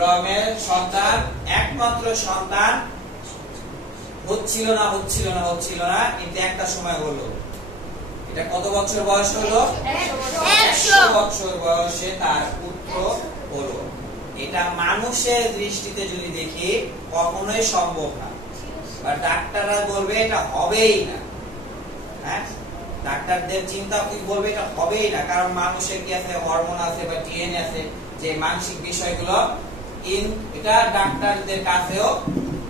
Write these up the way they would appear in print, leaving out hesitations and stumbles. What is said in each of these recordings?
অব্রাহামের সন্তান, একমাত্র সন্তান হচ্ছিল না, কিন্তু একটা সময় হলো। এটা কত বছর বয়স হলো? 100 বছর বয়সে তার পুত্র হলো। এটা মানুষের দৃষ্টিতে যদি দেখি কখনোই সম্ভব না, বা ডাক্তাররা বলবে এটা হবেই না। হ্যাঁ, ডাক্তারদের চিন্তা বলবে এটা হবেই না, কারণ মানুষের কি আছে, হরমোন আছে বা ডিএনএ আছে, যে মানসিক বিষয়গুলো এটা ডাক্তারদের কাছেও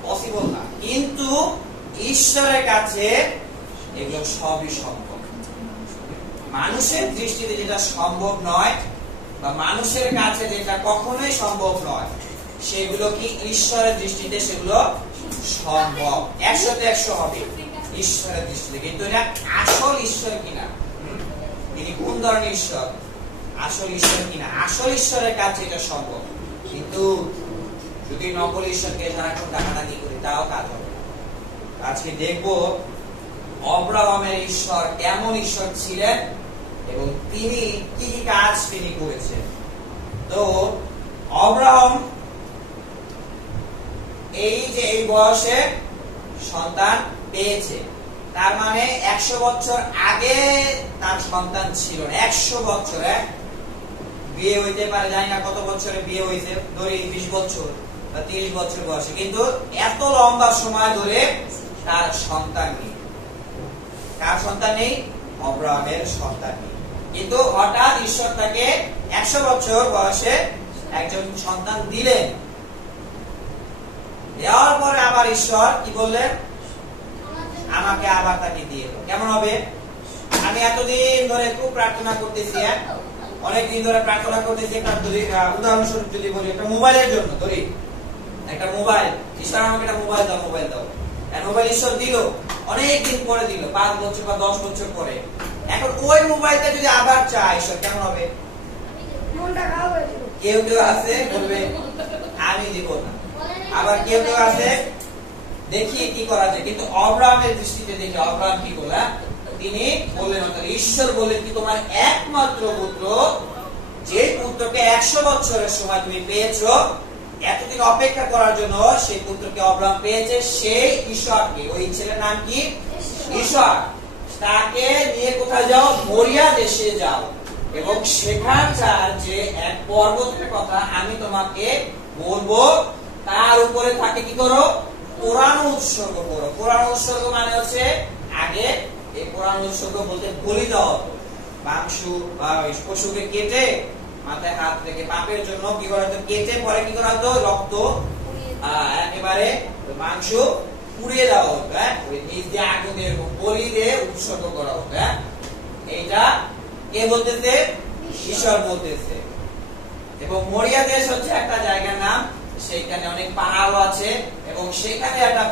পসিবল না, কিন্তু ঈশ্বরের কাছে এগুলো সবই সম্ভব। মানুষের দৃষ্টিতে যেটা সম্ভব নয় বা মানুষের কাছে যেটা কখনোই সম্ভব নয়, সেগুলো কি ঈশ্বরের দৃষ্টিতে সেগুলো সম্ভব। 100তে 100 হবে ঈশ্বরের দৃষ্টিতে, কিন্তু এটা আসল ঈশ্বর কিনা, তিনি কোন ধরনের ঈশ্বর, আসল ঈশ্বর কিনা, আসল ঈশ্বরের কাছে এটা সম্ভব। কিন্তু যদি নকল ঈশ্বরকে সারাক্ষণ ডাকাডাকি করি তাও কাজ হবে না। আজকে দেখবো অব্রাহামের ঈশ্বর কেমন ঈশ্বর ছিলেন এবং তিনি কি কি কাজ তিনি করেছেন। তো অব্রাহাম এই বয়সে সন্তান পেয়েছে, তার মানে 100 বছর আগে তার সন্তান ছিল না। 100 বছরে বিয়ে হইতে পারে, জানি না কত বছরে বিয়ে হয়েছে, ধরি 20 বছর বা 30 বছর বয়সে, কিন্তু এত লম্বা সময় ধরে তার সন্তান নেই। কার সন্তান নেই? অব্রাহামের সন্তান নেই। কিন্তু হঠাৎ ঈশ্বর তাকে 100 বছর বয়সে একজন সন্তান দিলেন। দেওয়ার পরে আবার ঈশ্বর কি বললেন? আমাকে আবার তাকে দিয়ে দাও। কেমন হবে? আমি এতদিন ধরে খুব প্রার্থনা করতেছি, অনেকদিন ধরে প্রার্থনা করতেছি। একটা উদাহরণস্বরূপ যদি বলি, একটা মোবাইলের জন্য ধরি, একটা মোবাইল, ঈশ্বর আমাকে একটা মোবাইল দাও, মোবাইল দাও। মোবাইল ঈশ্বর দিল, অনেকদিন পরে দিল, 5 বছর বা 10 বছর পরে। এখন ওই মোবাইলটা যদি আবার চাই ঈশ্বর, কেমন হবে? কেউ কেউ আছে বলবে আমি দিব না, আবার কেউ কেউ আছে দেখি কি করা যায়। কিন্তু অব্রাহামের দৃষ্টিতে দেখি অব্রাহাম কি বললেন? তিনি বললেন, ঈশ্বর বললেন কি তোমার একমাত্র পুত্র, যে পুত্রকে 100 বছরের সময় তুমি পেয়েছো, এতদিন অপেক্ষা করার জন্য সেই পুত্রকে অব্রাহাম পেয়েছে, সেই ঈশ্বরকে, ওই ছেলের নাম কি? ঈশ্বর। তাকে নিয়ে কোথায় যাও? মরিয়া দেশে যাও, এবং সেখানকার যে এক পর্বতের কথা আমি তোমাকে বলবো, তার উপরে থাকে কি করো? কোরআন উৎসর্গ করো। কোরআন উৎসর্গ মানে হচ্ছে, আগে এই কোরআন উৎসর্গ বলতে বলি দেওয়া হতো। মাংস বা পশুকে কেটে মাথায় হাত রেখে পাপের জন্য কি করা হতো? কেটে পরে কি করা হতো? রক্ত একেবারে মাংস পুড়িয়ে দেওয়া হতো। ওই নিজ দিয়ে আগুন দিয়ে বলি দিয়ে উৎসর্গ করা হতো। এইটা কে বলতেছে? ঈশ্বর বলতেছে। এবং মরিয়া দেশ হচ্ছে একটা জায়গার নাম, সেখানে অনেক পাহাড় আছে এবং সেখানে একটা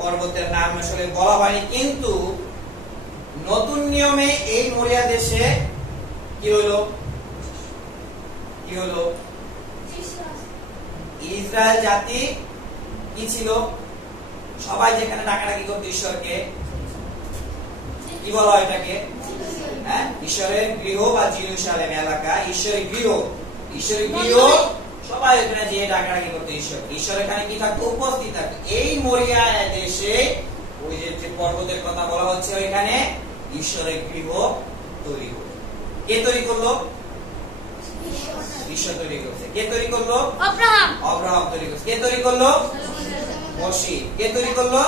পর্বতের নাম আসলে বলা হয়নি। কিন্তু নতুন নিয়মে এই মরিয়া দেশে কি হলো? ইসরায়েল জাতি কি ছিল? সবাই যেখানে ডাকাডাকি করতো ঈশ্বরকে, কি বলা হয় এটাকে? ঈশ্বরের গৃহ বা জেরুজালেম এলাকা, ঈশ্বরের গৃহ। সবাই এখানে যে ডাকাডাকি করতো ঈশ্বর এখানে কি থাকতো? উপস্থিত থাকতো। এই মরিয়া দেশে ওই যে পর্বতের কথা বলা হচ্ছে, ওইখানে ঈশ্বরের গৃহ তৈরি হলো। কে তৈরি করলো? ঈশ্বর তৈরি করছে। কে তৈরি করলো? অব্রাহাম তৈরি করছে। কে তৈরি করলো? মসি। কে তৈরি করলো?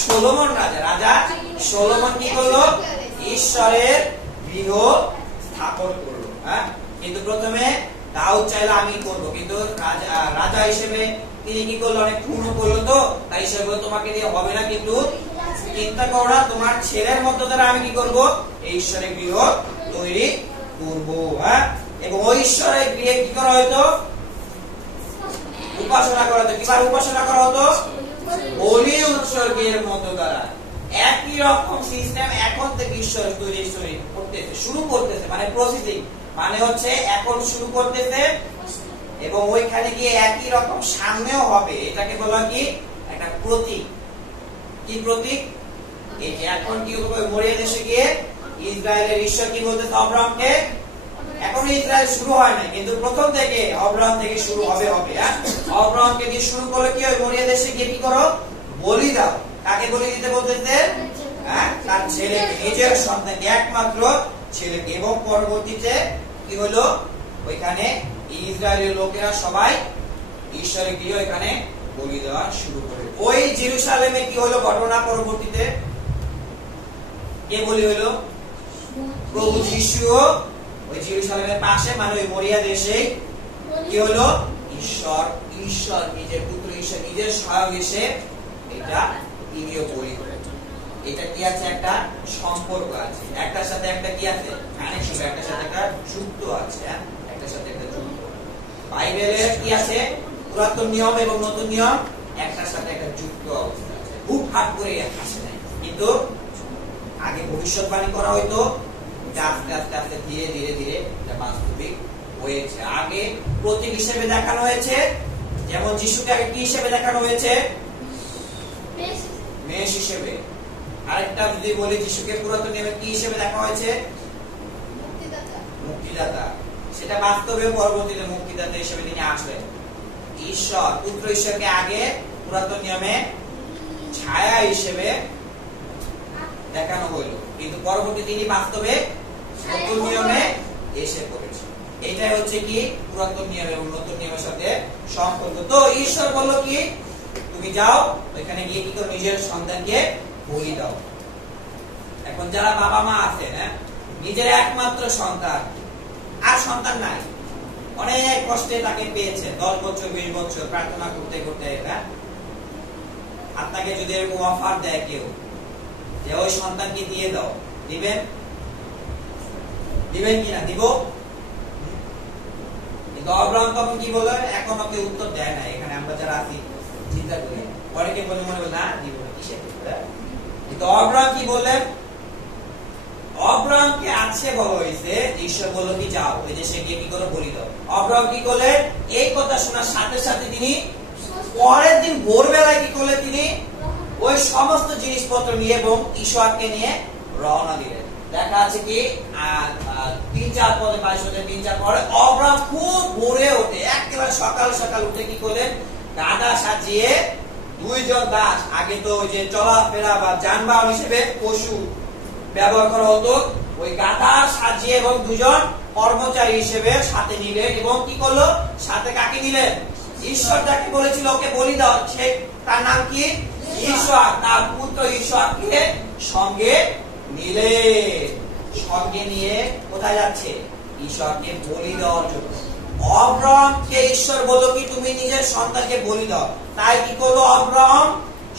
সলোমন রাজা সলোমন কি করলো? ঈশ্বরের গৃহ স্থাপন করলো। কিন্তু প্রথমে দাউদ চাইলো আমি করবো, কিন্তু রাজা হিসেবে তিনি কি করলো? অনেক খুন করলো, তো তাই হিসেবে তোমাকে দিয়ে হবে না, কিন্তু চিন্তা করো না, তোমার ছেলের মধ্য দ্বারা আমি কি করবো? এই ঈশ্বরের গৃহ তৈরি করবো। এবং ওই ঈশ্বরের গৃহে কি করা হতো? উপাসনা করা হতো। কিভাবে উপাসনা করা হতো? বলি উৎসর্গের মধ্য দ্বারা। একই রকম সিস্টেম এখন থেকে ঈশ্বর শুরু করতেছে, মানে প্রসেসিং, মানে হচ্ছে এখন শুরু করতেছে এবং ওইখানে গিয়ে একই রকম সামনেও হবে। এটাকে বলা কি? একটা প্রতীক। কি প্রতীক? এই যে এখন কি মরিয়া দেশে গিয়ে ইসরায়েলের ঈশ্বর কি বলতেছে? অব্রাহামকে এখন ইসরায়েল শুরু হয় না, কিন্তু প্রথম থেকে অব্রাহাম থেকে শুরু হবে। হ্যাঁ, অব্রাহামকে দিয়ে শুরু করলে কি হয়, মরিয়া দেশে গিয়ে কি করো, বলি দাও। কাকে বলি দিতে বলতেছে? হ্যাঁ, তার ছেলেকে, নিজের সন্তানকে, একমাত্র ছেলেকে। এবং পরবর্তীতে কি হলো, ওইখানে ইসরায়েলের লোকেরা সবাই ঈশ্বরের গিয়ে ওইখানে বলি দেওয়া শুরু করে। ওই জেরুসালেমে কি হলো ঘটনা, পরবর্তীতে কে বলি হলো? প্রভু যিশু। ওই জেরুসালেমের পাশে, মানে ওই মরিয়া দেশে কি হলো, ঈশ্বর নিজের পুত্র, ঈশ্বর নিজের স্বয়ং এসে এটা তিনিও বলি করেন। এটা কি আছে, একটা সম্পর্ক আছে, একটার সাথে একটা কি আছে, কানেকশন, একটার সাথে একটা যুক্ত আছে। একটার সাথে একটা যুক্ত। বাইবেলের কি আছে, পুরাতন নিয়ম এবং নতুন নিয়ম একটার সাথে একটা যুক্ত অবস্থা আছে। খুব হাত করে আসে নাই, কিন্তু আগে ভবিষ্যৎবাণী করা হয়তো, আস্তে আস্তে আস্তে ধীরে ধীরে ধীরে এটা বাস্তবিক হয়েছে। আগে প্রতীক হিসেবে দেখানো হয়েছে, যেমন যিশুকে আগে কি হিসেবে দেখানো হয়েছে, মেষ হিসেবে। আরেকটা যদি বলি, যিশুকে পুরাতন নিয়মে কি হিসেবে দেখা হয়েছে, মুক্তিদাতা। সেটা বাস্তবে পরবর্তীতে মুক্তিদাতা হিসেবে তিনি আসবেন। ঈশ্বর, পুত্র ঈশ্বরকে আগে পুরাতন নিয়মে ছায়া হিসেবে দেখানো হইল, কিন্তু পরবর্তী তিনি বাস্তবে নতুন নিয়মে এসে পড়েছে। এটাই হচ্ছে কি পুরাতন নিয়ম এবং নতুন নিয়মের সাথে সম্পর্ক। তো ঈশ্বর বলল কি, তুমি যাও ওইখানে গিয়ে কি করো, নিজের সন্তানকে বলি দাও। এখন যারা বাবা মা আছেন, নিজের একমাত্র সন্তান, আর সন্তান নাই, অনেক কষ্টে তাকে পেয়েছে, 10 বছর 20 বছর প্রার্থনা করতে করতে, আপনাকে যদি এরকম অফার দেয় কেউ যে ওই সন্তানকে দিয়ে দাও, দিবেন? দিবেন কিনা? দিব। কিন্তু অব্রাহাম তখন কি বলে, এখন ওকে উত্তর দেয় না। এখানে আমরা যারা আছি চিন্তা করি, অনেকে মনে মনে বলে না, দিব না, কিসের? কিন্তু অব্রাহাম কি বললেন, অব্রাহামকে আছে বলা হয়েছে, ঈশ্বর বলল কি যাও ওই দেশে গিয়ে কি করো, বলি দাও। অব্রাহাম কি করলেন, এই কথা শোনার সাথে সাথে তিনি পরের দিন ভোরবেলায় কি করলেন, তিনি ওই সমস্ত জিনিসপত্র নিয়ে এবং ইসহাককে নিয়ে রওনা দিলেন। দেখা আছে কি 3-4 পদে 3-4 পরে অব্রাহাম খুব ভোরে ওঠে, একেবারে সকাল সকাল উঠে কি করলেন, গাধা সাজিয়ে 2 জন দাস, আগে তো ওই যে চলাফেরা বা যানবাহন হিসেবে পশু ব্যবহার করা হতো, ওই গাধা সাজিয়ে এবং 2 জন কর্মচারী হিসেবে সাথে নিলেন। এবং কি করলো, সাথে কাকে নিলেন, ঈশ্বর যাকে বলেছিল ওকে বলি দাও, সে তার নাম কি, ঈশ্বর, তার পুত্র ঈশ্বরকে সঙ্গে নিলেন। সঙ্গে নিয়ে কোথায় যাচ্ছে, ঈশ্বরকে বলি দেওয়ার জন্য। অব্রাহামকে ঈশ্বর বলল কি, তুমি নিজের সন্তানকে বলি দাও। তাই কি করলো অব্রাহাম,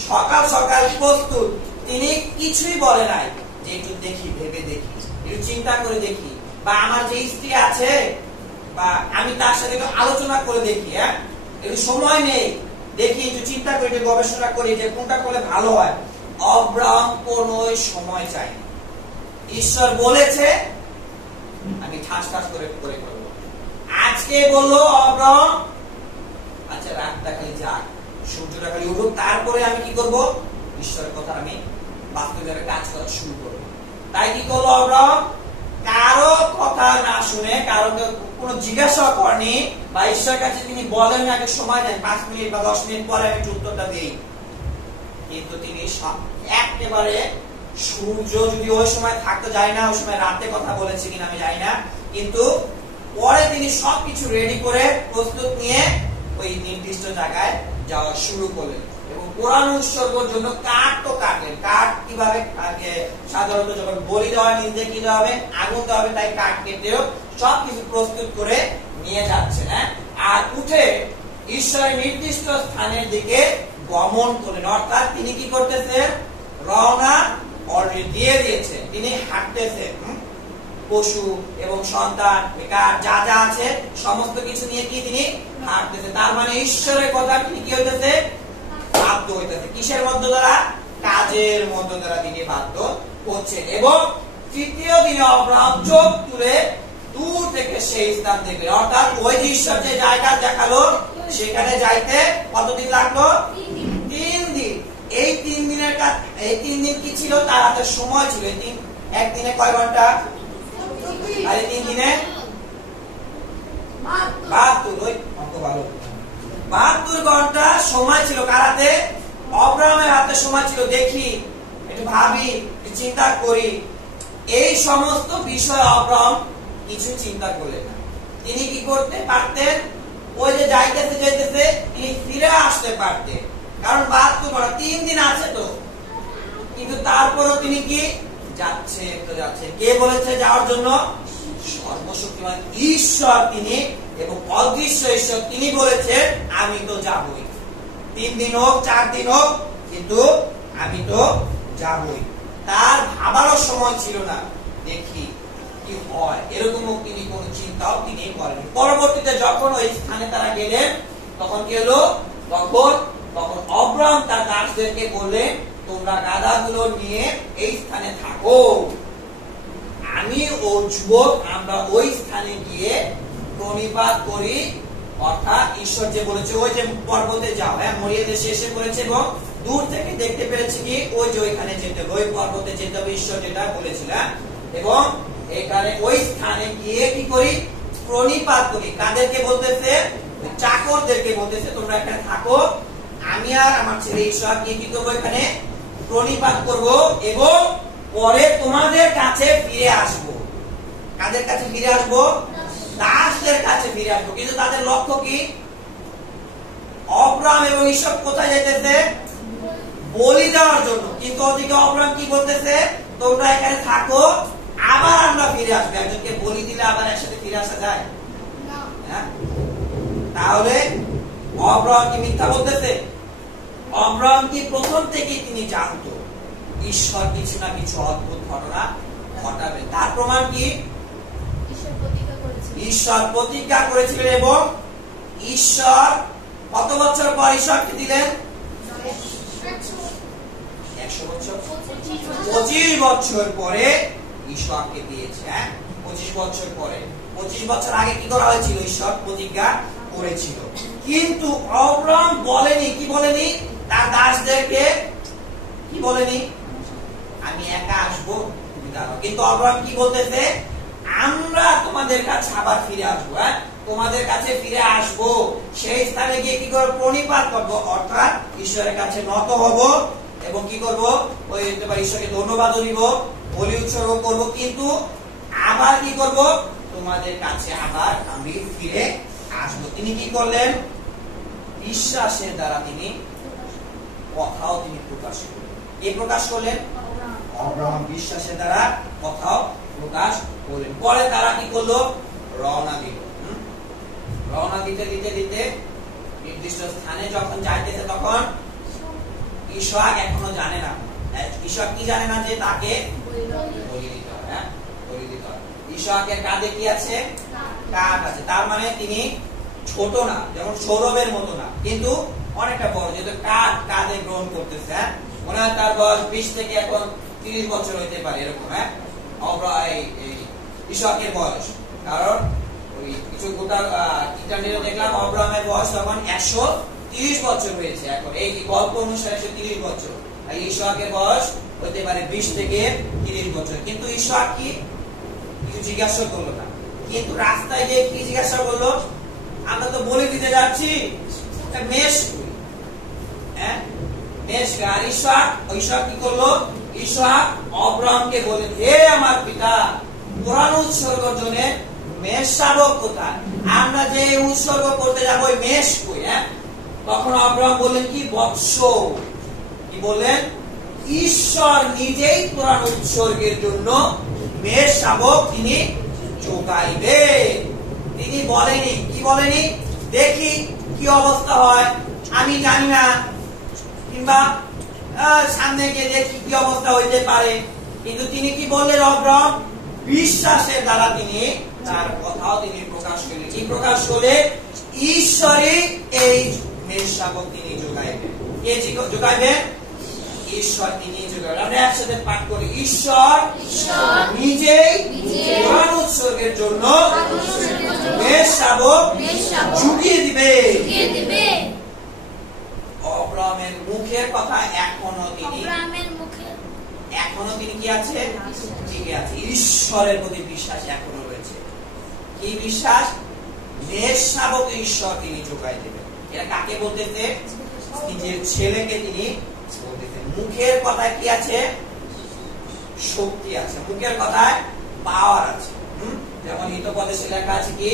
সকাল সকাল প্রস্তুত। তিনি কিছুই বলে নাই যে একটু দেখি, ভেবে দেখি, একটু চিন্তা করে দেখি, বা আমার যে স্ত্রী আছে বা আমি তার সাথে একটু আলোচনা করে দেখি, একটু সময় নেই, দেখি একটু চিন্তা করে, একটু গবেষণা করি যে কোনটা করলে ভালো হয়। অব্রাহাম কোনো সময় চাই, ঈশ্বর বলেছে আমি ঠাস ঠাস করে করে করবো। আজকে বললো অব্রাহাম, আচ্ছা রাতটা খালি যাক, সূর্যটা খালি উঠুক, তারপরে আমি কি করব, ঈশ্বরের কথা আমি বাস্তবে কাজ করা শুরু করব। তাই কি করলো অব্রাহাম, কারো কথা না শুনে, কারো কোনো জিজ্ঞাসা করেনি, বা ঈশ্বরের কাছে তিনি বলেন আগে সময় দেন 5 মিনিট বা 10 মিনিট পরে আমি উত্তরটা দিই, কিন্তু তিনি একেবারে সূর্য যদি ওই সময় থাকতে যায় না, ওই সময় রাতে কথা বলেছে কিনা আমি জানি না, কিন্তু পরে তিনি সবকিছু রেডি করে প্রস্তুত নিয়ে ওই নির্দিষ্ট জায়গায় যাওয়া শুরু করলেন। এবং কোরআন উৎসর্গের জন্য কাঠ তো কাটলেন। কাঠ কিভাবে সাধারণত যখন বলি দেওয়া নিজে কি দেওয়া হবে, আগুন দেওয়া হবে, তাই কাঠ কেটেও সবকিছু প্রস্তুত করে নিয়ে যাচ্ছেন। আর উঠে ঈশ্বরের নির্দিষ্ট স্থানের দিকে গমন করলেন। অর্থাৎ তিনি কি করতেছেন, রওনা অলরেডি দিয়ে দিয়েছে, তিনি হাঁটতেছেন। পশু এবং সন্তান, বেকার যা যা আছে সমস্ত কিছু নিয়ে কি তিনি হাঁটতেছে। তার মানে ঈশ্বরের কথা তিনি কি হইতেছে, বাধ্য হইতেছে। কিসের মধ্য দ্বারা, কাজের মধ্য দ্বারা তিনি বাধ্য করছেন। এবং তৃতীয় দিনে অব্রাহাম চোখ তুলে দূর থেকে সেই স্থান দেখলেন। অর্থাৎ ওই যে ঈশ্বর যে জায়গা দেখালো সেখানে যাইতে কতদিন লাগলো, 3 দিন। এই 3 দিনের কাজ, এই 3 দিন কি ছিল, তার হাতে সময় ছিল। একদিনে কয় ঘন্টা, আর 3 দিনে 72 ওই অঙ্ক ভালো 72 ঘন্টা সময় ছিল কার হাতে অব্রাহামের হাতে সময় ছিল দেখি একটু ভাবি চিন্তা করি এই সমস্ত বিষয় অব্রাহাম কিছু চিন্তা করলেন না তিনি কি করতে পারতেন ওই যে যাইতেছে তিনি ফিরে আসতে পারতেন কারণ 72 ঘন্টা 3 দিন আছে তো কিন্তু তারপরও তিনি কি যাচ্ছে তো যাচ্ছে কে বলেছে যাওয়ার জন্য সর্বশক্তিমান ঈশ্বর তিনি এবং অদৃশ্য ঈশ্বর তিনি বলেছেন আমি তো যাবই 3 দিন হোক 4 দিন হোক কিন্তু আমি তো যাবই তার ভাবারও সময় ছিল না দেখি কি হয় এরকম তিনি কোনো চিন্তাও তিনি করেন পরবর্তীতে যখন ওই স্থানে তারা গেলেন তখন কি হলো তখন অব্রাহাম তার দাসদেরকে বললেন তোমরা গাধাগুলো নিয়ে এই স্থানে থাকো আমি ও যুবক আমরা ওই স্থানে গিয়ে প্রণিপাত করি অর্থাৎ ঈশ্বর যে বলেছে ওই যে পর্বতে যাও হ্যাঁ মরিয়া দেশে এসে পড়েছে এবং দূর থেকে দেখতে পেরেছে কি ওই যে ওইখানে যেতে হবে ওই পর্বতে যেতে হবে ঈশ্বর যেটা বলেছিলেন এবং এখানে ওই স্থানে গিয়ে কি করি প্রণিপাত করি কাদেরকে বলতেছে চাকরদেরকে বলতেছে তোমরা এখানে থাকো আমি আর আমার ছেলে ঈশ্বর গিয়ে কি করবো এখানে প্রণিপাত করব এবং পরে তোমাদের কাছে ফিরে আসব কাদের কাছে ফিরে আসব দাসদের কাছে ফিরে আসবো কিন্তু তাদের লক্ষ্য কি অব্রাহাম এবং ঈশ্বর কোথায় যেতেছে বলি দেওয়ার জন্য কিন্তু ওদিকে অব্রাহাম কি বলতেছে তোমরা এখানে থাকো আবার আমরা ফিরে আসবো একজনকে বলি দিলে আবার একসাথে ফিরে আসা যায় না তাহলে অব্রাহাম কি মিথ্যা বলতেছে অব্রাহাম কি প্রথম থেকেই তিনি জানতো ঈশ্বর কিছু না কিছু অদ্ভুত ঘটনা ঘটাবে তার প্রমাণ কি ঈশ্বর প্রতিজ্ঞা করেছিলেন এবং ঈশ্বর কত বছর পর ঈশ্বরকে দিলেন 100 বছর 25 বছর পরে ঈশ্বরকে দিয়েছে 25 বছর পরে 25 বছর আগে কি করা হয়েছিল ঈশ্বর প্রতিজ্ঞা করেছিল কিন্তু অব্রাহাম বলেনি কি বলেনি তার দাসদেরকে কি বলেনি আমি একা আসবো তুমি দাঁড়াও কিন্তু অব্রাহাম কি বলতেছে আমরা তোমাদের কাছে আবার ফিরে আসবো তোমাদের কাছে ফিরে আসবো সেই স্থানে গিয়ে কি করবো প্রণিপাত করবো অর্থাৎ ঈশ্বরের কাছে নত হব এবং কি করব ওই ঈশ্বরকে ধন্যবাদ দিব বলি উৎসর্গ করব কিন্তু আবার কি করব তোমাদের কাছে আবার আমি ফিরে আসবো তিনি কি করলেন বিশ্বাসের দ্বারা তিনি কথাও তিনি প্রকাশ করলেন কে প্রকাশ করলেন অব্রাহাম বিশ্বাসের দ্বারা কথাও প্রকাশ করলেন পরে তারা কি করলো রওনা দিল রওনা দিতে দিতে দিতে নির্দিষ্ট স্থানে যখন যাইতেছে তখন ইসহাক এখনো জানে না ইসহাক কি জানে না যে তাকে বলি দিতে হবে বলি দিতে হবে ইসহাকের কাঁধে কি আছে কাঁধ আছে তার মানে তিনি ছোট না যেমন সৌরভের মতো না কিন্তু অনেকটা বড় যেহেতু কাঁধে গ্রহণ করতেছে মনে হয় তার বয়স 20 থেকে এখন 30 বছর হইতে পারে এরকম ইসহাকের বয়স কারণ ওই কিছু গোটা ইন্টারনেটে দেখলাম অব্রাহামের বয়স তখন 130 বছর হয়েছে এখন এই গল্প অনুসারে 130 বছর আর ইসহাকের বয়স হইতে পারে 20 থেকে 30 বছর কিন্তু ইসহাক কি কিছু জিজ্ঞাসা করলো না কিন্তু রাস্তায় গিয়ে কি জিজ্ঞাসা করলো আমরা তো বলে দিতে যাচ্ছি মেষ আর ইসহাক কি করলো ইসহাক অব্রাহামকে বলেন হে আমার পিতা কোরআন উৎসর্গের জন্য মেষ শাবক কোথায় আমরা যে উৎসর্গ করতে যাবো ওই মেষ কই তখন অব্রাহাম বললেন কি বৎস কি বললেন ঈশ্বর নিজেই কোরআন উৎসর্গের জন্য মেষ শাবক তিনি যোগাইবে তিনি বলেনি কি বলেনি দেখি কি অবস্থা হয় আমি জানি না কিংবা সামনে গিয়ে দেখি কি অবস্থা হইতে পারে কিন্তু তিনি কি বললেন অব্রাহাম বিশ্বাসের দ্বারা তিনি তার কথাও তিনি প্রকাশ করলেন কি প্রকাশ করলেন ঈশ্বরই এই মেষ শাবক তিনি যোগাইবেন কে যোগাইবেন ঈশ্বর তিনি যোগাইবেন আমরা একসাথে পাঠ করি ঈশ্বর নিজেই কোরআন উৎসর্গের জন্য মেষ শাবক জুগিয়ে দিবে অব্রাহামের মুখের কথা এখনো তিনি কি আছে ঠিক আছে ঈশ্বরের প্রতি বিশ্বাস এখনো রয়েছে কি বিশ্বাস মেষ শাবক ঈশ্বর তিনি যোগাই দেবেন। এটা কাকে বলতেছে? নিজের ছেলেকে তিনি বলতেছেন। মুখের কথায় কি আছে? শক্তি আছে, মুখের কথায় পাওয়ার আছে। যেমন হিতোপদেশে লেখা আছে কি,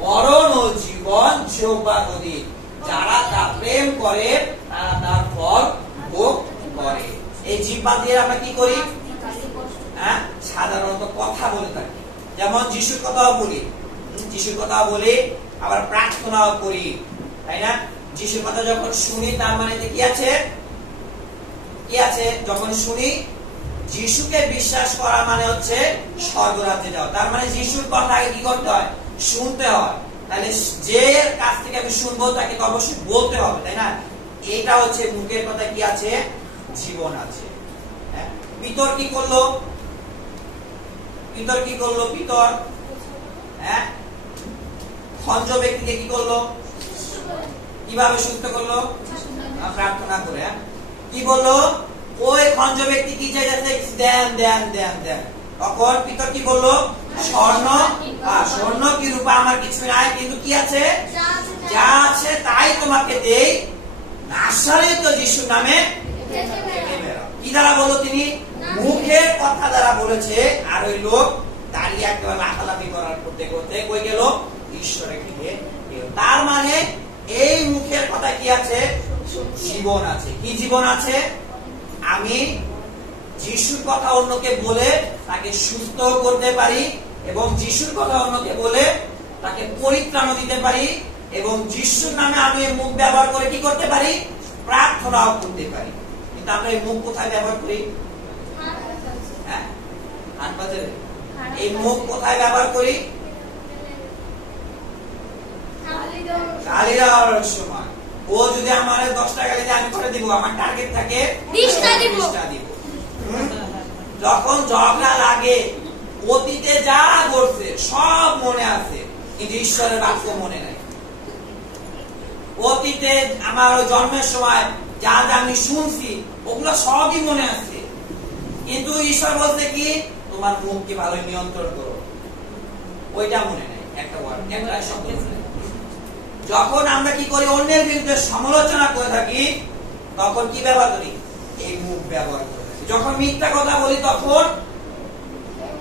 মরণ ও জীবন যোগ বা অধিক, যারা তা প্রেম করে তারা তার ফল ভোগ করে। এই জিহ্বা দিয়ে আমরা কি করি? সাধারণত কথা বলে থাকি। যেমন যিশুর কথাও বলি, যিশুর কথাও বলি, আবার প্রার্থনাও করি, তাই না? যিশুর কথা যখন শুনি তার মানে কি আছে? কি আছে? যখন শুনি, যিশুকে বিশ্বাস করা মানে হচ্ছে স্বর্গরাজ্যে যাওয়া। তার মানে যিশুর কথা কি করতে হয়? শুনতে হয়। তাহলে যে কাছ থেকে আমি শুনবো তাকে তো অবশ্যই বলতে হবে, তাই না? এটা হচ্ছে মুখের কথা কি আছে? জীবন আছে। পিতর কি করলো? পিতর কি করলো? পিতর খঞ্জ ব্যক্তিকে কি করলো? কিভাবে সুস্থ করলো? প্রার্থনা করে। কি বললো? ওই খঞ্জ ব্যক্তি কি চাইছে? দেন দেন দেন দেন। তখন পিতর কি বললো? স্বর্ণ কি রূপা আমার কিছু নাই, কিন্তু কি আছে? যা আছে তাই তোমাকে দেই, নাসরিত যিশুর নামে কি দ্বারা বললো? তিনি মুখের কথা দ্বারা বলেছে। আর ওই লোক দাঁড়িয়ে একেবারে লাফালাফি করার করতে করতে কই গেল? ঈশ্বরের দিকে। তার মানে এই মুখের কথা কি আছে? জীবন আছে। কি জীবন আছে? আমি যিশুর কথা অন্যকে বলে তাকে সুস্থ করতে পারি, এবং যিশুর কথা অন্যকে বলে তাকে পরিত্রাণ দিতে পারি, এবং যিশুর নামে আমি মুখ ব্যবহার করে কি করতে পারি? প্রার্থনাও করতে পারি। কিন্তু আমরা এই মুখ কোথায় ব্যবহার করি? হাত বাজারে। এই মুখ কোথায় ব্যবহার করি? গালি দেওয়ার সময়। ও যদি আমার 10টা গালি দেয়, আমি করে দিব, আমার টার্গেট থাকে 20টা দিব। যখন ঝগড়া লাগে, অতীতে যা ঘটছে সব মনে আছে, কিন্তু ঈশ্বরের বাক্য মনে নাই। অতীতে আমার জন্মের সময় যা যা আমি শুনছি ওগুলো সবই মনে আছে, কিন্তু ঈশ্বর বলতে কি, তোমার মুখকে ভালো নিয়ন্ত্রণ করো, ওইটা মনে নাই। একটা ওয়ার্ড, একটা শব্দ মনে নাই। যখন আমরা কি করি? অন্যের বিরুদ্ধে সমালোচনা করে থাকি, তখন কি ব্যবহার করি? এই মুখ ব্যবহার করি। যখন মিথ্যা কথা বলি তখন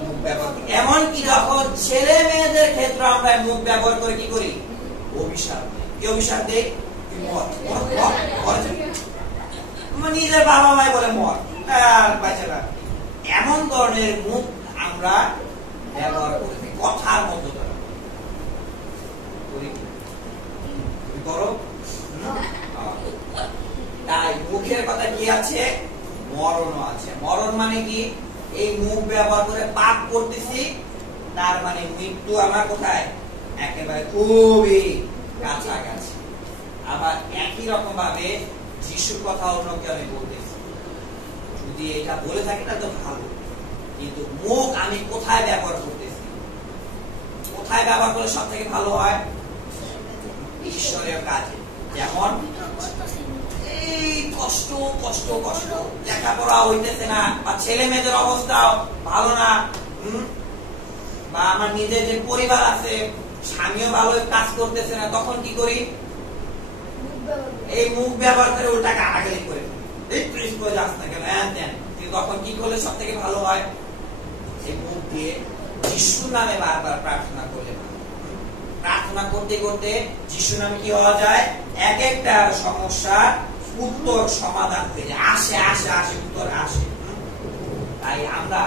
মুখ ব্যবহার করি। এমনকি যখন ছেলে মেয়েদের ক্ষেত্রে আমরা মুখ ব্যবহার করে কি করি? অভিশাপ। কি অভিশাপ দেই? নিজের বাবা মাই বলে মর, বাচ্চারা। এমন ধরনের মুখ আমরা ব্যবহার করে থাকি কথার মধ্যে দ্বারা। তাই মুখের কথা কি আছে? মরণ আছে। মরণ মানে কি? এই মুখ ব্যবহার করে পাপ করতেছি, তার মানে মৃত্যু আমার কোথায়? একেবারে খুবই কাছাকাছি। আবার একই রকম ভাবে যিশুর কথা অন্যকে আমি বলতেছি, যদি এটা বলে থাকি না তো ভালো, কিন্তু মুখ আমি কোথায় ব্যবহার করতেছি? কোথায় ব্যবহার করলে সব থেকে ভালো হয়? ঈশ্বরের কাজে। যেমন এই কষ্ট কষ্ট কষ্ট, লেখাপড়া হইতেছে না, বা ছেলে মেয়েদের অবস্থা ভালো না, বা আমার নিজের যে পরিবার আছে স্বামীও ভালো কাজ করতেছে না, তখন কি করি? এই মুখ ব্যবহার করে উল্টা গালাগালি করে যাস না কেন, তখন কি করলে সব থেকে ভালো হয়? এই মুখ দিয়ে যিশুর নামে বারবার প্রার্থনা করলে। প্রার্থনা করতে করতে যিশুর নামে কি হওয়া যায়? এক একটা সমস্যার উত্তর সমাধান হয়ে যায়। আসে আসে আসে উত্তর আসে। তাই আমরা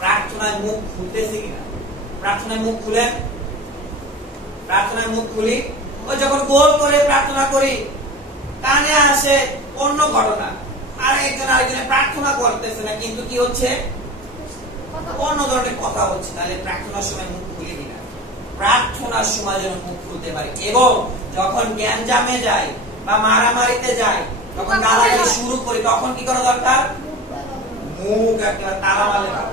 প্রার্থনায় মুখ খুলতেছি কিনা? প্রার্থনায় মুখ খুলে, প্রার্থনায় মুখ খুলি, ওই যখন গোল করে প্রার্থনা করি, কানে আসে অন্য ঘটনা, আর একজন আরেকজনের প্রার্থনা করতেছে না, কিন্তু কি হচ্ছে? অন্য ধরনের কথা হচ্ছে। তাহলে প্রার্থনার সময় মুখ খুলি কিনা? প্রার্থনার সময় যেন মুখ খুলতে পারি। এবং যখন জ্ঞান জামে যায় বা মারামারিতে যায়, যখন গালাগালি শুরু করি, তখন কি করা দরকার? মুখ একেবারে তালা মারে দাও।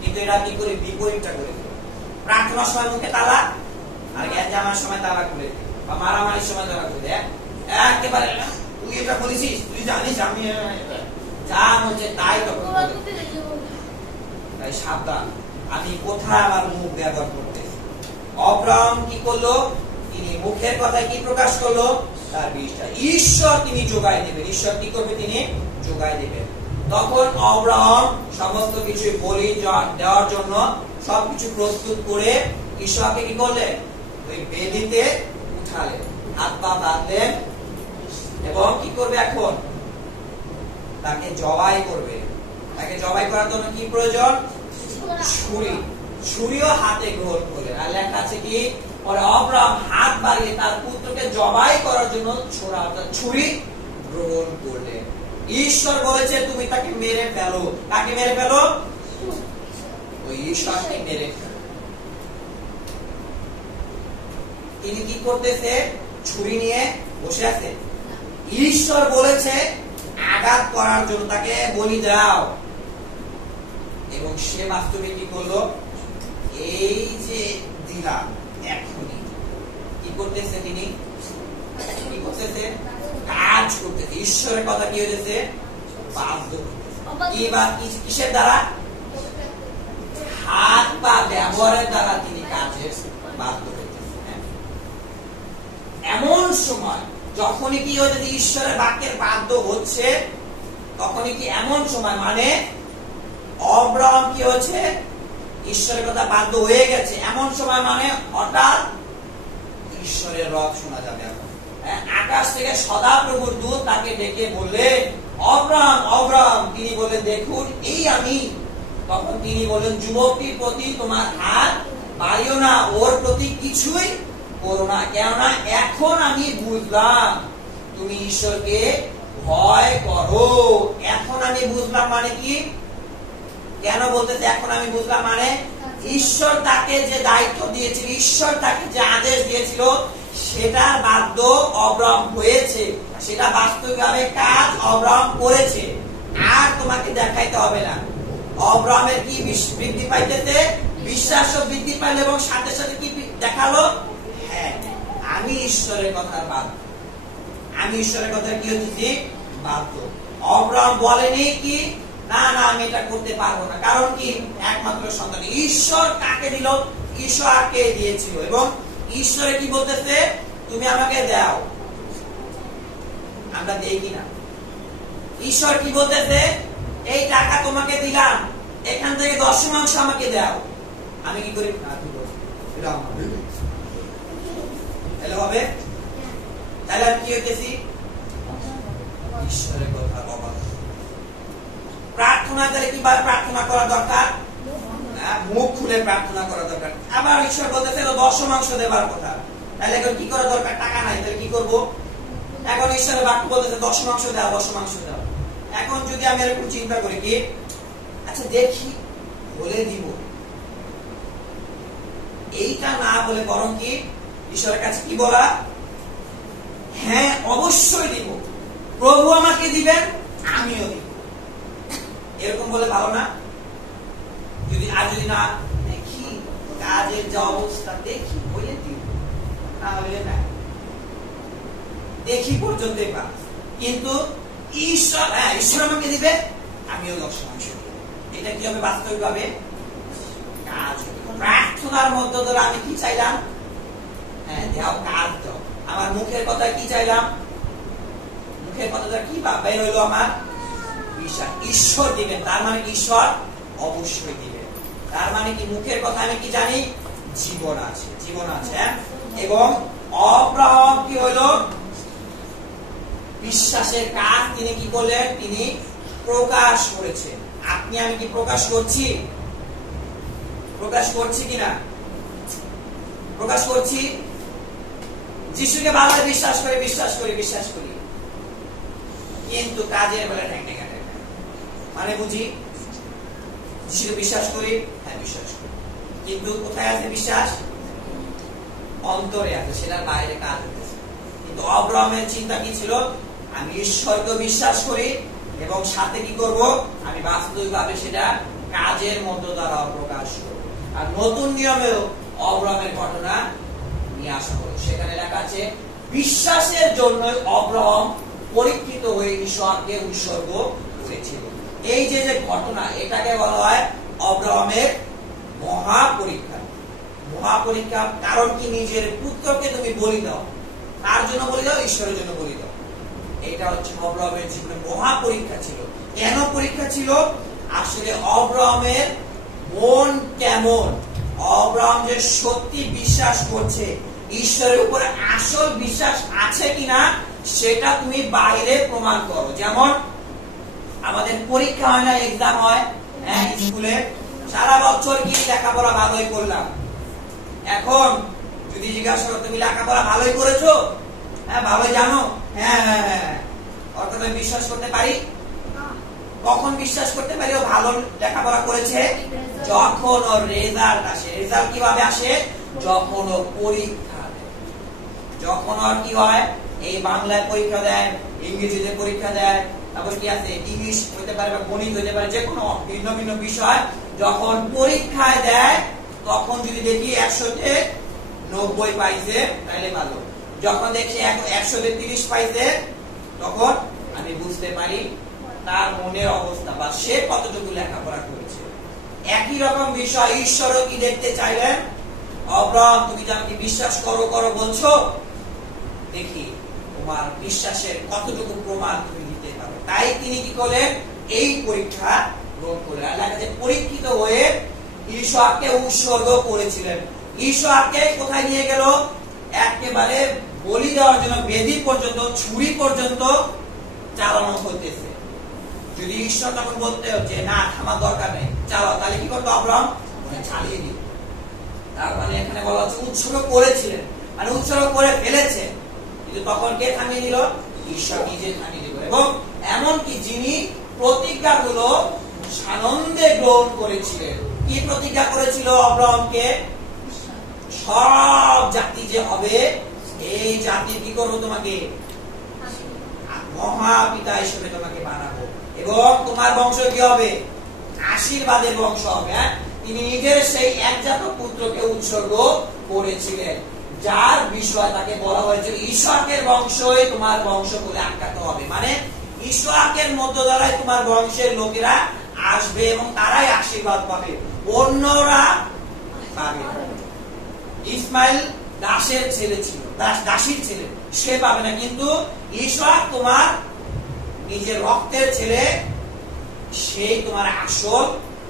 কিন্তু এটা কি করি? বিপরীতটা করে দিই। প্রার্থনার সময় মুখে তালা, আর জ্ঞান জামার সময় তালা খুলে দিই, বা মারামারির সময় তালা খুলে দেয়। একেবারে তুই এটা বলেছিস, তুই জানিস আমি যা হচ্ছে তাই। তখন তাই সাবধান, আমি কোথায় আমার মুখ ব্যবহার করতেছি। অব্রাহাম কি করলো? তিনি মুখের কথায় কি প্রকাশ করলো, তার বিশ্বাস। ঈশ্বর তিনি যোগায় দেবেন, ঈশ্বর কি করবে, তিনি যোগায় দেবেন। তখন আব্রাহাম সমস্ত কিছু বলি দেওয়ার জন্য সবকিছু প্রস্তুত করে ঈশ্বরকে কি করলেন, ওই বেদিতে উঠালেন, হাত পা বাঁধলেন এবং কি করবে, এখন তাকে জবাই করবে। তাকে জবাই করার জন্য কি প্রয়োজন, ছুরি। ছুরিও হাতে গ্রহণ করলেন। আর লেখা আছে কি, পরে আব্রাহাম হাত বাড়িয়ে তার পুত্রকে জবাই করার জন্য ছুরি গ্রহণ করলেন। ঈশ্বর বলেছে তুমি তাকে মেরে ফেলো। কাকে মেরে ফেলো, ওই ঈশ্বরকে মেরে ফেলো। তিনি কি করতেছে, ছুরি নিয়ে বসে আছে। ঈশ্বর বলেছে আঘাত করার জন্য তাকে বলি দাও, এবং সে বাস্তবে কি করলো, এই যে দিলাম, এখনই কি করতেছে, তিনি কি করতেছে, কাজ করতেছে। ঈশ্বরের কথা কি হয়েছে, বাধ্য করতেছে। কিসের দ্বারা, হাত বা ব্যবহারের দ্বারা তিনি কাজের বাধ্য করতেছে। এমন সময় যখনই কি হচ্ছে, ঈশ্বরের বাক্যের বাধ্য হচ্ছে, তখনই কি এমন সময়, মানে আব্রাহাম কি হচ্ছে, ঈশ্বরের কথা বাধ্য হয়ে গেছে, এমন সময় মানে হঠাৎ ঈশ্বরের রব শোনা যাবে। আকাশ থেকে সদাপ্রভুর দূত তাকে ডেকে বললেন, আব্রাহাম আব্রাহাম। তিনি বললেন, দেখুন এই আমি। তখন তিনি বললেন, যুবকটির প্রতি তোমার হাত বাড়িও না, ওর প্রতি কিছুই করো না, কেননা এখন আমি বুঝলাম তুমি ঈশ্বরকে ভয় করো। এখন আমি বুঝলাম মানে কি, কেন বলতেছে এখন আমি বুঝলাম, মানে ঈশ্বর তাকে যে দায়িত্ব দিয়েছিল, ঈশ্বর তাকে যে আদেশ দিয়েছিল, সেটা বাধ্য আব্রাহাম হয়েছে, সেটা বাস্তবিকভাবে কাজ আব্রাহাম করেছে। আর তোমাকে দেখাইতে হবে না। আব্রাহামের কি বৃদ্ধি পাইতেছে, বিশ্বাস বৃদ্ধি পাইল, এবং সাথে সাথে কি দেখালো, হ্যাঁ আমি ঈশ্বরের কথা বাধ্য, আমি ঈশ্বরের কথা কি হচ্ছে বাধ্য। আব্রাহাম বলেনি কি, না না আমি এটা করতে পারবো না, কারণ কি, একমাত্র সন্তান। ঈশ্বর কাকে দিল, ঈশ্বরকে দিয়েছিল, এবং ঈশ্বরে কি বলতেছে, তুমি আমাকে দাও। আমরা দেই কিনা, ঈশ্বর কি বলতেছে, এই টাকা তোমাকে দিলাম, এখান থেকে 10% আমাকে দাও। আমি কি করি, হবে, তাহলে আমি কি হইতেছি, ঈশ্বরের কথা অবাধ্য। প্রার্থনা তাহলে কিভাবে প্রার্থনা করা দরকার, মুখ খুলে প্রার্থনা করা দরকার। আবার ঈশ্বর বলতেছে 10% দেবার কথা, তাহলে এখন কি করা দরকার, টাকা নাই, তাহলে কি করব, এখন ঈশ্বরের বাক্য বলতেছে 10% দাও, 10% দাও। এখন যদি আমি এরকম চিন্তা করি কি, আচ্ছা দেখি বলে দিব, এইটা না বলে বরং কি ঈশ্বরের কাছে কি বলা, হ্যাঁ অবশ্যই দিব, প্রভু আমাকে দিবেন, আমিও দিব, এরকম বলে ভালো না? যদি না দেখি কাজের যে অবস্থা, দেখি বলে দিব, না হলে না, দেখি পর্যন্ত পাস। কিন্তু ঈশ্বর, হ্যাঁ ঈশ্বর আমাকে দিবে, আমিও 10% দিব। এটা কি হবে, বাস্তবিক ভাবে কাজ। প্রার্থনার মধ্য ধরে আমি কি চাইলাম, হ্যাঁ দাও, কাজ দাও। আমার মুখের কথা কি চাইলাম, মুখের কথা কি বের হইলো, আমার বিশ্বাস। ঈশ্বর দিবেন, তার মানে ঈশ্বর অবশ্যই দিবেন। তার মানে কি, মুখের কথা আমি কি জানি, জীবন আছে, জীবন আছে। এবং আব্রাহাম কি হলো, বিশ্বাসের কাজ তিনি কি করলেন, তিনি প্রকাশ করেছেন। আপনি আমি কি প্রকাশ করছি, প্রকাশ করছি কিনা, প্রকাশ করছি। যিশুকে ভালো বিশ্বাস করি, বিশ্বাস করি, বিশ্বাস করি, কিন্তু কাজের বেলা ঠেকনে কাটে, মানে বুঝি যিশুকে বিশ্বাস করি, হ্যাঁ বিশ্বাস করি, কিন্তু কোথায় আছে বিশ্বাস, অন্তরে আছে, সেটার বাইরে কাজ হতেছে। কিন্তু আব্রাহামের চিন্তা কি ছিল, আমি ঈশ্বরকে বিশ্বাস করি এবং সাথে কি করব, আমি বাস্তবিকভাবে সেটা কাজের মধ্য দ্বারা প্রকাশ করব। আর নতুন নিয়মেও আব্রাহামের ঘটনা নিয়ে আসা হলো, সেখানে লেখা আছে বিশ্বাসের জন্য আব্রাহাম পরীক্ষিত হয়ে ঈশ্বরকে উৎসর্গ করেছিল। এই যে ঘটনা, এটাকে বলা হয় আব্রাহামের মহা পরীক্ষা। মহাপরীক্ষা। কারণ কি, নিজের পুত্রকে তুমি বলি দাও, তার জন্য বলি দাও, ঈশ্বরের জন্য বলি দাও। এটা হচ্ছে অব্রাহামের জীবনে মহাপরীক্ষা ছিল। কেন পরীক্ষা ছিল? আসলে অব্রাহামের মন কেমন, অব্রাহাম যে সত্যি বিশ্বাস করছে, ঈশ্বরের উপরে আসল বিশ্বাস আছে কিনা, সেটা তুমি বাইরে প্রমাণ করো। যেমন আমাদের পরীক্ষা হয় না, এক্সাম হয় স্কুলে, সারা বছর কি লেখাপড়া ভালোই করলাম, এখন যদি জিজ্ঞাসা করো তুমি লেখাপড়া ভালোই করেছো, হ্যাঁ ভালোই জানো, হ্যাঁ হ্যাঁ হ্যাঁ, অর্থাৎ আমি বিশ্বাস করতে পারি। কখন বিশ্বাস করতে পারি ও ভালো লেখাপড়া করেছে? যখন ওর রেজাল্ট আসে। রেজাল্ট কিভাবে আসে? যখন ও পরীক্ষা দেয়। যখন ওর কি হয়, এই বাংলায় পরীক্ষা দেয়, ইংরেজিতে পরীক্ষা দেয়, তারপর কি আছে, ইংলিশ হতে পারে বা গণিত হতে পারে, যে কোনো ভিন্ন ভিন্ন বিষয় যখন পরীক্ষায় দেয়, তখন যদি দেখি 100-তে 90 পাইছে তাহলে ভালো। যখন দেখি 100-তে 30 পাইছে, তখন আমি বুঝতে পারি তার মনের অবস্থা বা সে কতটুকু লেখাপড়া করেছে। একই রকম বিষয় ঈশ্বরও কি দেখতে চাইলেন? অব্রাহাম, তুমি যে আমাকে বিশ্বাস করো করো বলছো, দেখি তোমার বিশ্বাসের কতটুকু প্রমাণ তুমি দিতে পারো। তাই তিনি কি করলেন? এই পরীক্ষা গ্রহণ করলেন। আল্লাহর কাছে পরীক্ষিত হয়ে ইসহাককে উৎসর্গ করেছিলেন। ইসহাককে কোথায় নিয়ে গেল? একেবারে বলি দেওয়ার জন্য বেদি পর্যন্ত, ছুরি পর্যন্ত চালানো হতেছে। যদি ঈশ্বর তখন বলতে যে না থামার দরকার নেই, চালাও, তাহলে কি করতো অব্রাহাম? চালিয়ে দিত। তার মানে এখানে বলা হচ্ছে উৎসর্গ করেছিলেন, মানে উৎসর্গ করে ফেলেছে, কিন্তু তখন কে থামিয়ে দিল? ঈশ্বর নিজে থামিয়ে দিল। এবং এমনকি যিনি প্রতিজ্ঞাগুলো সানন্দে গ্রহণ করেছিলেন, কি প্রতিজ্ঞা করেছিল অব্রাহামকে? সব জাতি যে হবে, এই জাতি কি করবো? তোমাকে মহাপিতা হিসেবে তোমাকে বানাবো, এবং তোমার বংশ কি হবে? আশীর্বাদের বংশ হবে। তিনি নিজের সেই একজাত পুত্রকে উৎসর্গ করেছিলেন, যার বিষয় তাকে বলা হয়েছিল ইসহাকের বংশই তোমার বংশ বলে আখ্যাত হবে। মানে ইসহাকের মধ্য দ্বারাই তোমার বংশের লোকেরা আসবে এবং তারাই আশীর্বাদ পাবে, অন্যরা পাবে। ইসমাইল দাসের ছেলে ছিল, দাসীর ছেলে, সে পাবে না, কিন্তু ইসহাক তোমার নিজের রক্তের ছেলে, সেই তোমার আসল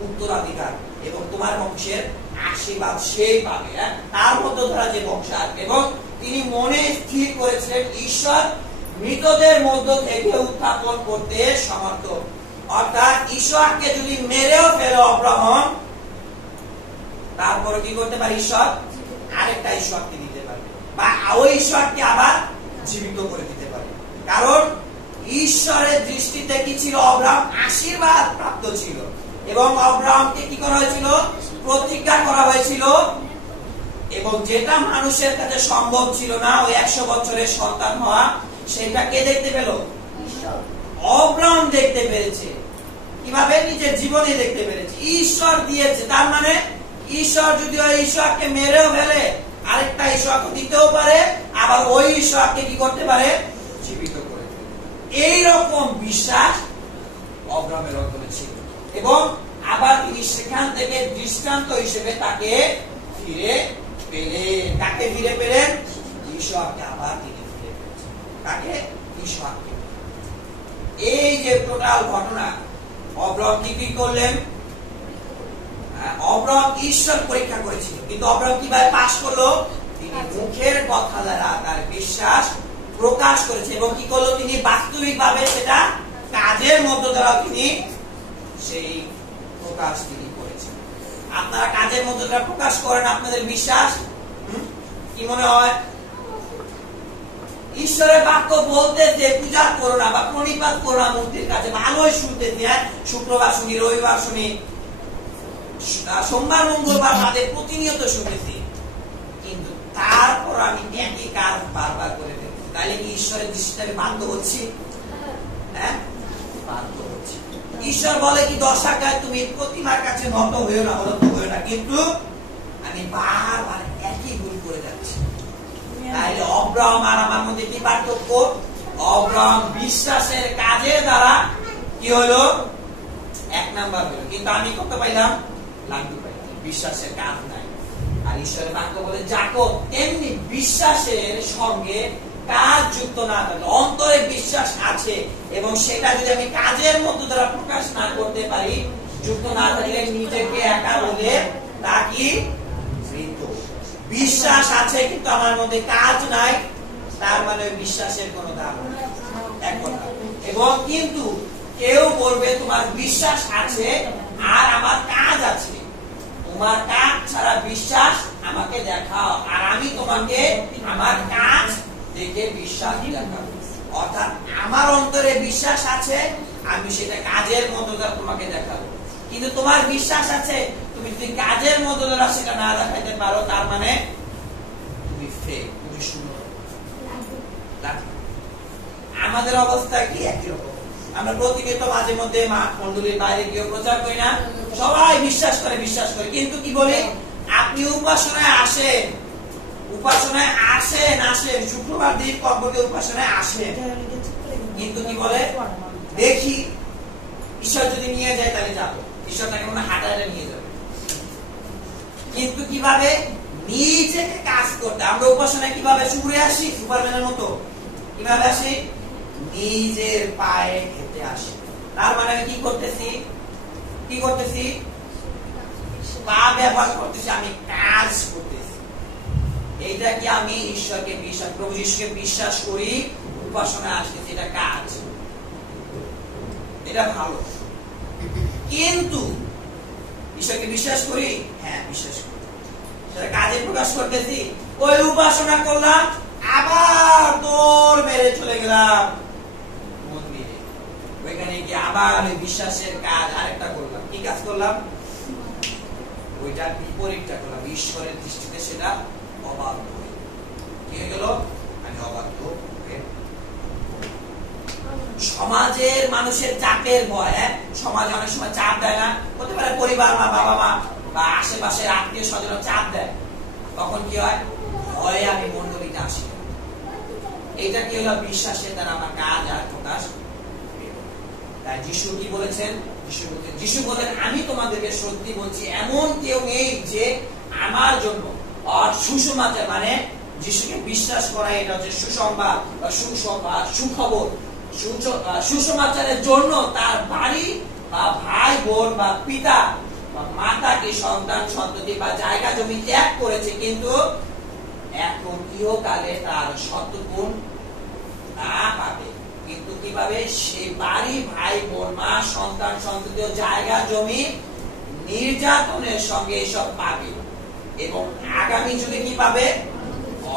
উত্তরাধিকার এবং তোমার বংশের আশীর্বাদ সেই পাবে। তার মধ্য দ্বারা যে বংশ আসবে। এবং তিনি মনে স্থির করেছিলেন ঈশ্বর মৃতদের মধ্য থেকে উত্থাপন করতে সমর্থ। অর্থাৎ ইসহাককে যদি মেরেও ফেলে অব্রাহাম, তারপরে কি করতে পারে? ঈশ্বর আরেকটা ইসহাককে দিতে পারবে, বা ওই ইসহাককে আবার জীবিত করে দিতে পারে। কারণ ঈশ্বরের দৃষ্টিতে কি ছিল? অব্রাহাম আশীর্বাদ প্রাপ্ত ছিল, এবং অব্রাহামকে কি করা হয়েছিল? প্রতিজ্ঞা করা হয়েছিল, এবং যেটা মানুষের কাছে সম্ভব ছিল না, ওই 100 বছরের সন্তান হওয়া, সেটা কে দেখতে পেল? অব্রাহাম দেখতে পেরেছে। কিভাবে? নিজের জীবনে দেখতে পেরেছে, ঈশ্বর দিয়েছে। তার মানে ঈশ্বর যদি ওই ইসহাককে মেরেও ফেলে, আরেকটা ইসহাক দিতেও পারে, আবার ওই ইসহাককে কি করতে পারে? জীবিত করে। এইরকম বিশ্বাস অব্রাহামের অন্তরে ছিল, এবং আবার তিনি সেখান থেকে দৃষ্টান্ত হিসেবে তাকে ফিরে পেলেন। তাকে ফিরে পেলেন? ইসহাককে আবার তিনি ফিরে পেলেন। তাকে ইসহাককে। এই যে টোটাল ঘটনা, অব্রাহাম কি করলেন? অব্রাহাম ঈশ্বর পরীক্ষা করেছিল, কিন্তু অব্রাহাম কিভাবে পাস করলো? তিনি মুখের কথা দ্বারা তার বিশ্বাস প্রকাশ করেছে, এবং কি করলো? তিনি বাস্তবিকভাবে সেটা কাজের মধ্য দ্বারা তিনি সেই প্রকাশ তিনি করেছেন। আপনারা কাজের মধ্য দ্বারা প্রকাশ করেন আপনাদের বিশ্বাস? কি মনে হয়? ঈশ্বরের বাক্য বলতেছে পূজা করো না বা প্রণিপাত করো না মূর্তির কাছে, ভালোই শুনতেছি, শুক্রবার শুনি, রবিবার শুনি, সোমবার মঙ্গলবার তাদের প্রতিনিয়ত শুনেছি, কিন্তু তারপর আমি একই কাজ বারবার করে ফেলছি। তাহলে কি ঈশ্বরের দৃষ্টিতে আমি বাধ্য হচ্ছি? বাধ্য হচ্ছি। ঈশ্বর বলে কি 10 টাকায় তুমি প্রতিমার কাছে নত হইও না, অনত হইও না, কিন্তু আমি বারবার একই ভুল করে যাচ্ছি। তাহলে অব্রাহাম আর আমার মধ্যে কি পার্থক্য? অব্রাহাম বিশ্বাসের কাজের দ্বারা কি হলো? 1 নাম্বার হলো, কিন্তু আমি কত পাইলাম? লাড্ডু পাইলাম। বিশ্বাসের কাজ নাই। আর আর ঈশ্বরের বাক্য বলে যাকো তেমনি বিশ্বাসের সঙ্গে কাজ যুক্ত না থাকলে, অন্তরে বিশ্বাস আছে এবং সেটা যদি আমি কাজের মধ্য দ্বারা প্রকাশ না করতে পারি, যুক্ত না থাকলে নিজেকে একা বলে তা কি মৃত। বিশ্বাস আছে কিন্তু আমার মধ্যে কাজ নাই, তার মানে বিশ্বাসের কোনো দাম নেই, এক কথা। এবং কিন্তু কেউ বলবে তোমার বিশ্বাস আছে আর আমার কাজ আছে, তোমার কাজ ছাড়া বিশ্বাস আমাকে দেখাও আর আমি তোমাকে আমার কাজ দেখে বিশ্বাস দেখাবো। অর্থাৎ আমার অন্তরে বিশ্বাস আছে, আমি সেটা কাজের মধ্য দ্বারা তোমাকে দেখাবো। কিন্তু তোমার বিশ্বাস আছে, তুমি যদি কাজের মধ্য দ্বারা সেটা না দেখাইতে পারো, তার মানে তুমি ফেক, তুমি শূন্য। আমাদের অবস্থা কি একই রকম। আমরা প্রতিনিয়ত মাঝে মধ্যে মণ্ডলীর বাইরে গিয়ে প্রচার করি না, সবাই বিশ্বাস করে, কিন্তু কি বলে আপনি উপাসনায় আসেন, শুক্রবার দিন কমপক্ষে উপাসনায় আসেন, কিন্তু কি বলে দেখি ঈশ্বর যদি নিয়ে যায় তাহলে যাবো, ঈশ্বর তাকে মনে হাঁটায় নিয়ে যাবে। কিন্তু কিভাবে নিজেকে কাজ করতে, আমরা উপাসনায় কিভাবে শুয়ে আসি সুপারম্যানের মতো, কিভাবে আসি নিজের পায়ে হেঁটে আসি। তার মানে আমি কি করতেছি পা ব্যবহার করতেছি, আমি কাজ করতেছি। এইটা কি আমি ঈশ্বরকে বিশ্বাস, প্রভু যিশুকে বিশ্বাস করি, উপাসনায় আসতেছি, এটা কাজ, এটা ভালো। কিন্তু ঈশ্বরকে বিশ্বাস করি, হ্যাঁ বিশ্বাস করি, সেটা কাজে প্রকাশ করতেছি। ওই উপাসনা করলাম, আবার দৌড় মেরে চলে গেলাম মন্দিরে, ওইখানে গিয়ে আবার ওই বিশ্বাসের কাজ আরেকটা করলাম। কি কাজ করলাম? ওইটার বিপরীতটা করলাম। ঈশ্বরের দৃষ্টিতে সেটা অবাধ্য। কি হয়ে গেল? আমি অবাধ্য। সমাজের মানুষের চাপের ভয়, সমাজে অনেক সময় চাপ দেয় না, হতে পারে পরিবার মা, বাবা মা বা আশেপাশের আত্মীয় স্বজন চাপ দেয়, তখন কি হয়? ভয়ে আমি মণ্ডলীতে আসি। এইটা কি হলো? বিশ্বাসের দ্বারা আমার কাজ আর প্রকাশ। তাই যিশু কি বলেছেন? যিশু বলেন আমি তোমাদেরকে সত্যি বলছি, এমন কেউ নেই যে আমার জন্য সুসমাচার, মানে যিশুকে বিশ্বাস করা, এটা হচ্ছে সুসংবাদ বা সুখবর, সুসমাচারের জন্য তার বাড়ি বা ভাই বোন বা পিতা বা মাতাকে, সন্তান সন্ততি বা জায়গা জমি ত্যাগ করেছে, কিন্তু এখন ইহকালে তার শতগুণ না পাবে। কিন্তু কিভাবে? সে বাড়ি ভাই বোন মা সন্তান সন্ততি ও জায়গা জমি নির্যাতনের সঙ্গে এসব পাবে এবং আগামী যুগে কি পাবে?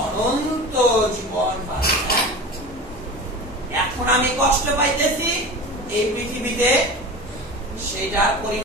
অনন্ত জীবন পাবে। এখন আমি কষ্ট পাইতেছি এই পৃথিবীতে, সেটার